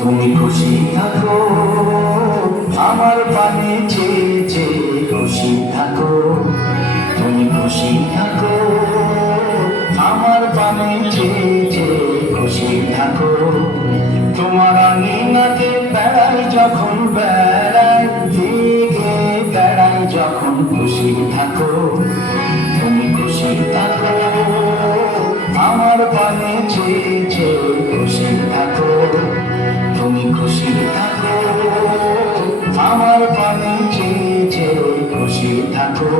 তুমি খুশি থাকো আমার পানে চেয়ে চেয়ে, খুশি থাকো তুমি খুশি থাকো আমার পানে চেয়ে চেয়ে, খুশি থাকো। তোমার আঙিনাতে বেড়াই যখন, বেড়াই দিকে বেড়াই যখন, খুশি থাকো তুমি খুশি থাকো আমার পানে চেয়ে চেয়ে, খুশি থাকো তুমি খুশি থাকো আমার পানে চেয়ে চেয়ে, খুশি থাকো।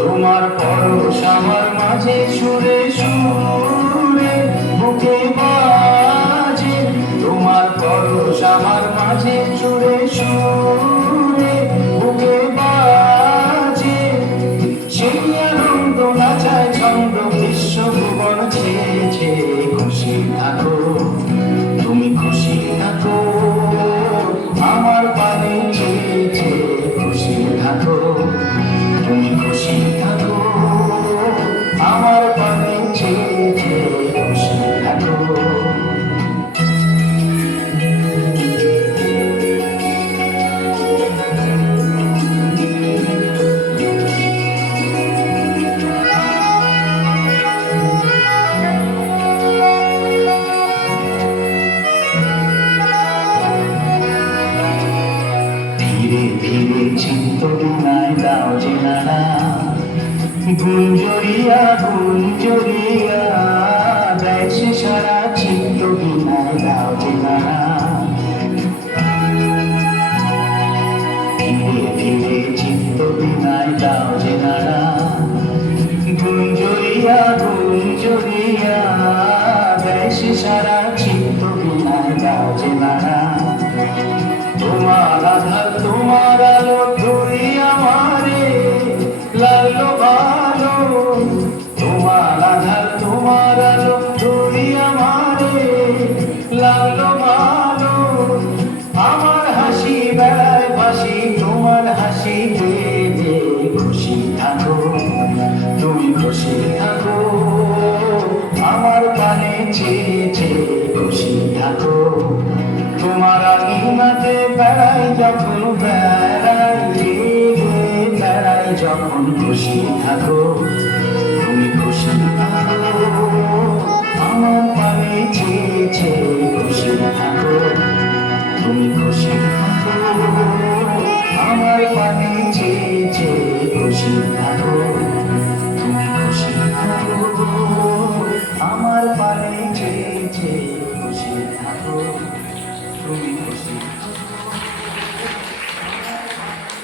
তোমার পরশ আমার মাঝে সুরে সুরে বুকে বাজে, তোমার পরশ আমার মাঝে সুরে সুরে বুকে বাজে, সেই আনন্দ নাচায় ছন্দ বিশ্ব ভুবন ছেয়ে ছেয়ে, খুশি থাকো তুমি খুশি থাকো আমার পানে চেয়ে চেয়ে, খুশি থাকো তুমি খুশি থাকো আমার পানে চেয়ে চেয়ে, খুশি থাকো। ধীরে ধীরে চিত্ত বিনায় দাও যে নানা, গুঞ্জরিয়া গুঞ্জরিয়া দেয় সে সারা, চিত্ত বিনায় দাও যে নানা। ধীরে ধীরে চিত্ত বিনায় দাও যে নানা, গুঞ্জরিয়া গুঞ্জরিয়া দেয় সে সারা, চিত্ত বিনায় দাও যে নানা। তোমার আধার তোমার আলো ধরি আমারে লাগলো ভালো, তোমার আধার তোমার আলো ধরি আমারে লাগলো ভালো, আমার হাসি বেড়ায় ভাসি তোমার হাসি পেয়ে, খুশি থাকো তুমি খুশি থাকো আমার পানে চেয়ে চেয়ে, খুশি থাকো। তোমার আঙিনাতে বেড়াই যখন, বেড়াই বেড়াই যখন, খুশি থাকো।